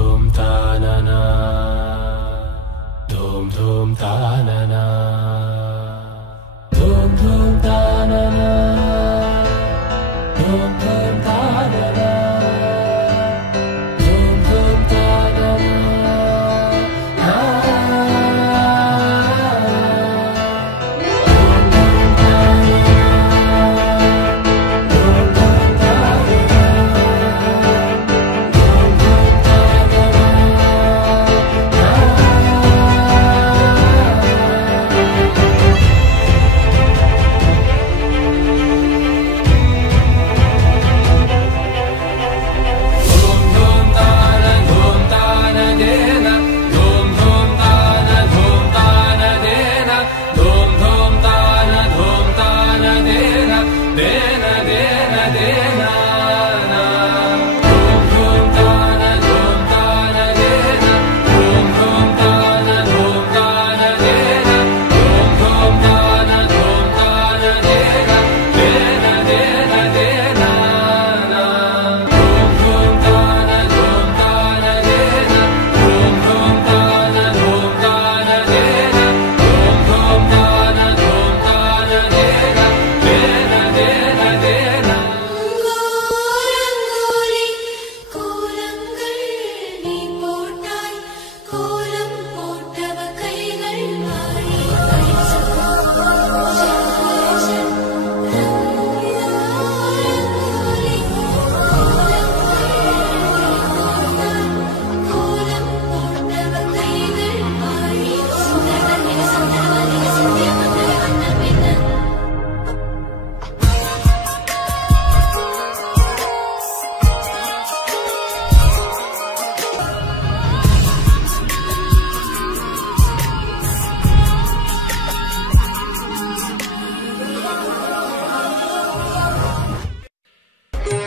धूम तानना धूम धूम तानना धूम धूम तानना धूम धूम तानना धूम धूम तानना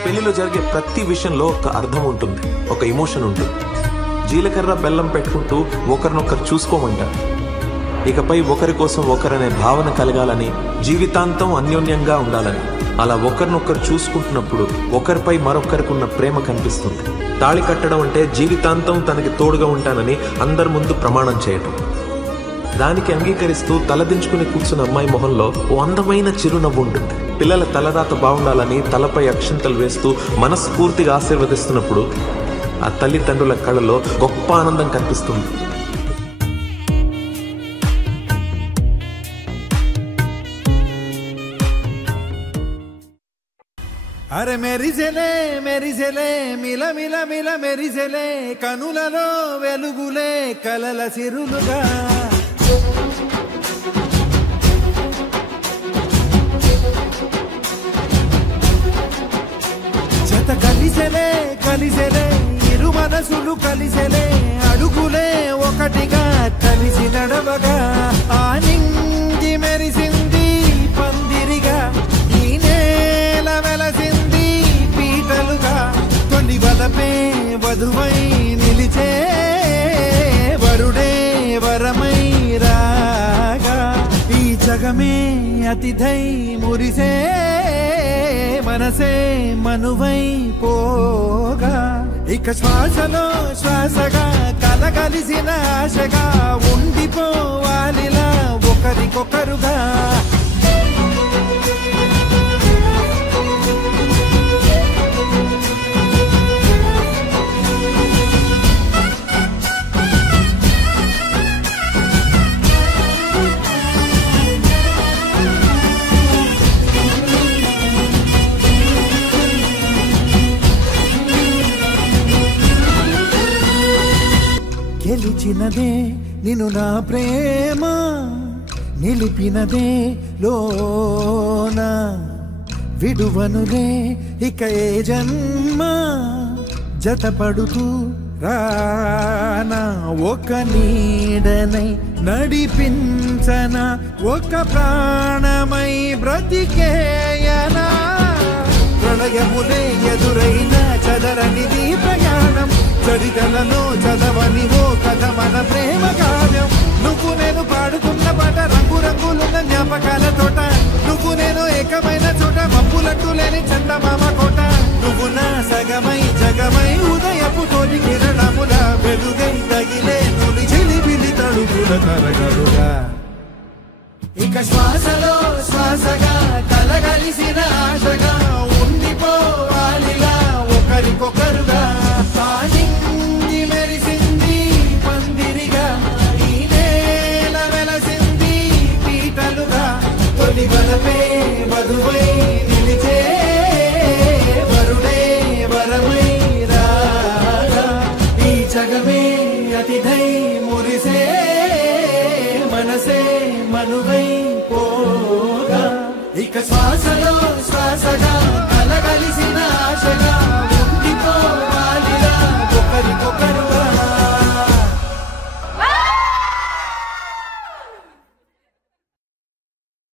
పెళ్లిలో జరిగే ప్రతి విషయంలో ఒక అర్థం ఉంటుంది, ఒక ఎమోషన్ ఉంటుంది. జీలకర్ర బెల్లం పెట్టుకుంటూ ఒకరినొకరు చూసుకోమంటారు. ఇకపై ఒకరి కోసం ఒకరనే భావన కలగాలని, జీవితాంతం అన్యోన్యంగా ఉండాలని. అలా ఒకరినొకరు చూసుకుంటున్నప్పుడు ఒకరిపై మరొకరికున్న ప్రేమ కనిపిస్తుంది. తాళి కట్టడం అంటే జీవితాంతం తనకి తోడుగా ఉంటానని అందరి ముందు ప్రమాణం చేయటం. దానికి అంగీకరిస్తూ తలదించుకుని కూర్చున్న అమ్మాయి మొహంలో ఓ అందమైన చిరునవ్వు ఉంటుంది. పిల్లల తలరాత బాగుండాలని తలపై అక్షింతలు వేస్తూ మనస్ఫూర్తిగా ఆశీర్వదిస్తున్నప్పుడు ఆ తల్లిదండ్రుల కళ్ళలో గొప్ప ఆనందం కనిపిస్తుంది. అరే మెరిసెలే మెరిసెలే మిల మిల మిల మెరిసెలే కనులలో వెలుగులే కలల సిరులుగా జత కలిసెలే కలిసెలే ఇరు మనసులు కలిసెలే అడుగులే ఒకటిగా కలిసి నడవగా ఆ నింగి మెరిసింది పందిరిగా ఈ నేల వెలసింది పీటలుగా తొలి వలపే వధువై నిలిచే వరుడే వరమై రాగా ఈ జగమే అతిథై మురిసే మనసే మనువై పోగా ఇక శ్వాసలో శ్వాసగా కలగలిసిన ఆశగా ఉండిపోవాలిలా ఒకరికొకరుగా గెలిచినదే నిన్ను నా ప్రేమ నిలిపినదే లోన విడువనులే ఇక ఏ జన్మ జతపడుతూ రానా ఒక నీడనై నడిపించనా ఒక ప్రాణమై బ్రతికేయనా ప్రళయములే ఎదురైన చదరనిది ప్రయాణం చరితలలో చదవని ఓ కథ మన ప్రేమ కావ్యం నువ్వు నేను పాడుతున్న పాట రంగు రంగులున్న జ్ఞాపకాల తోట నువ్వు నేను ఏకమైన చోట మబ్బులంటూ లేని చందమామ కోట నువ్వు నా సగమై జగమై ఉదయపు తోటి కిరణములా తరగరుగా. ఇక శ్వాసలో శ్వాసగా కలగలిసిన ఆశగా ఉండిపోవాలిలా ఒకరికొకరుగా. సాగింది మెరిసింది పందిరిగా, ఈ నేల వెలసింది పీటలుగా. తొలి గలపే వధువై నిలిచే వరుడే వరమై రాగా. ఈ జగమే అతిథై మురిసే మనసే మనువై పోగా. ఇక శ్వాసలో శ్వాసగా కలగలిసిన ఆశగా